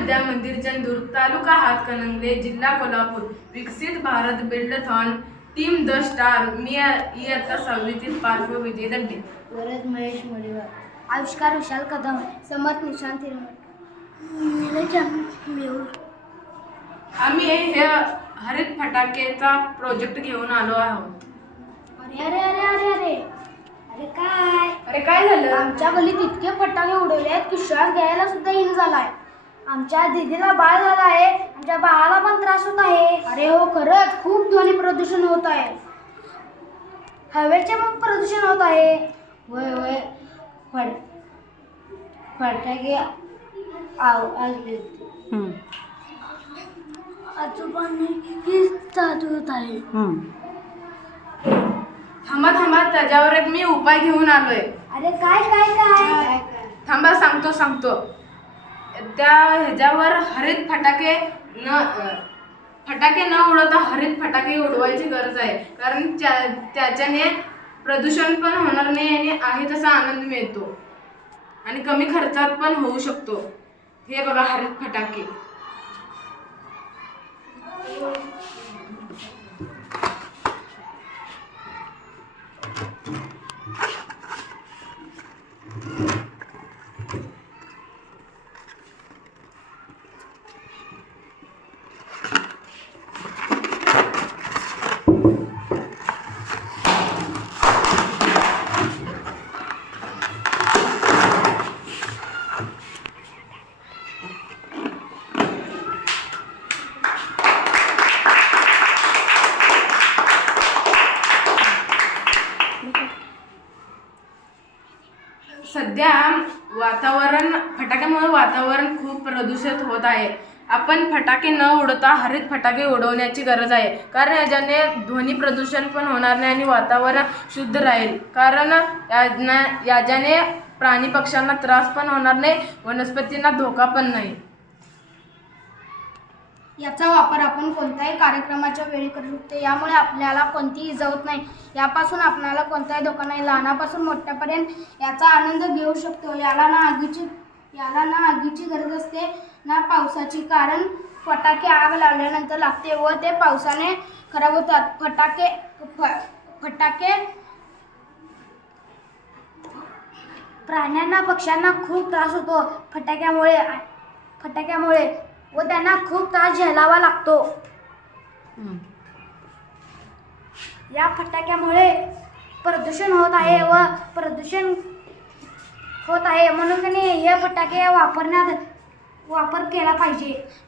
विद्या मंदिर चंदूर, तालुका हातकणंगले, जिल्हा कोल्हापूर. विकसित भारत बिल्डथॉन टीम द स्टार. मी इयत्ता 6वीतील पार्श्वविजय दड्डे. वरद महेश मडिवार, आविष्कार विशाल कदम, समत निशांत आम्ही हे हरित फटाकेचा प्रोजेक्ट घेऊन आलो आहोत. अरे अरे अरे अरे अरे अरे काय अरे काय झालं? आमच्या गल्लीत इतके फटाके उडवले आहेत की श्वास घ्यायला सुद्धा इन झालाय. आमच्या दीदीला बाळ झालं आहे, आमच्या बाळाला पण त्रास होत आहे. अरे हो, खरंच खूप ध्वनी प्रदूषण होत आहे, हवेचे पण प्रदूषण होत आहे. वय वय फटाके आवाजले आजोबांनी ही चालू होत आहे. थांबा थांबा, त्याच्यावर एक मी उपाय घेऊन आलोय. अरे काय काय काय थांबा, सांगतो. त्या ह्याच्यावर हरित फटाके न उडवता हरित फटाके उडवायची गरज आहे. कारण त्याच्याने प्रदूषण पण होणार नाही आणि आहे तसा आनंद मिळतो आणि कमी खर्चात पण होऊ शकतो. हे बघा हरित फटाके. सध्या फटाक्यामुळे वातावरण खूप प्रदूषित होत आहे. आपण फटाके न उडवता हरित फटाके उडवण्याची गरज आहे. कारण याच्याने ध्वनी प्रदूषण पण होणार नाही आणि वातावरण शुद्ध राहील. कारण याच्याने प्राणी पक्ष्यांना त्रास पण होणार नाही, वनस्पतींना धोका पण नाही. याचा वापर आपण कोणत्याही कार्यक्रमाच्या वेळी करू शकतो. यामुळे आपल्याला कोणतीही इजा होत नाही. यापासून आपल्याला कोणताही धोका नाही. लहानापासून मोठ्यापर्यंत याचा आनंद घेऊ शकतो. याला ना आगीची गरज असते ना पावसाची. कारण फटाके आग लावल्यानंतर लागते व ते पावसाने खराब होतात. फटाके प्राण्यांना पक्ष्यांना खूप त्रास होतो फटाक्यामुळे व त्यांना खूप त्रास झेलावा लागतो. या फटाक्यामुळे प्रदूषण होत आहे म्हणून हे फटाके वापर केला पाहिजे.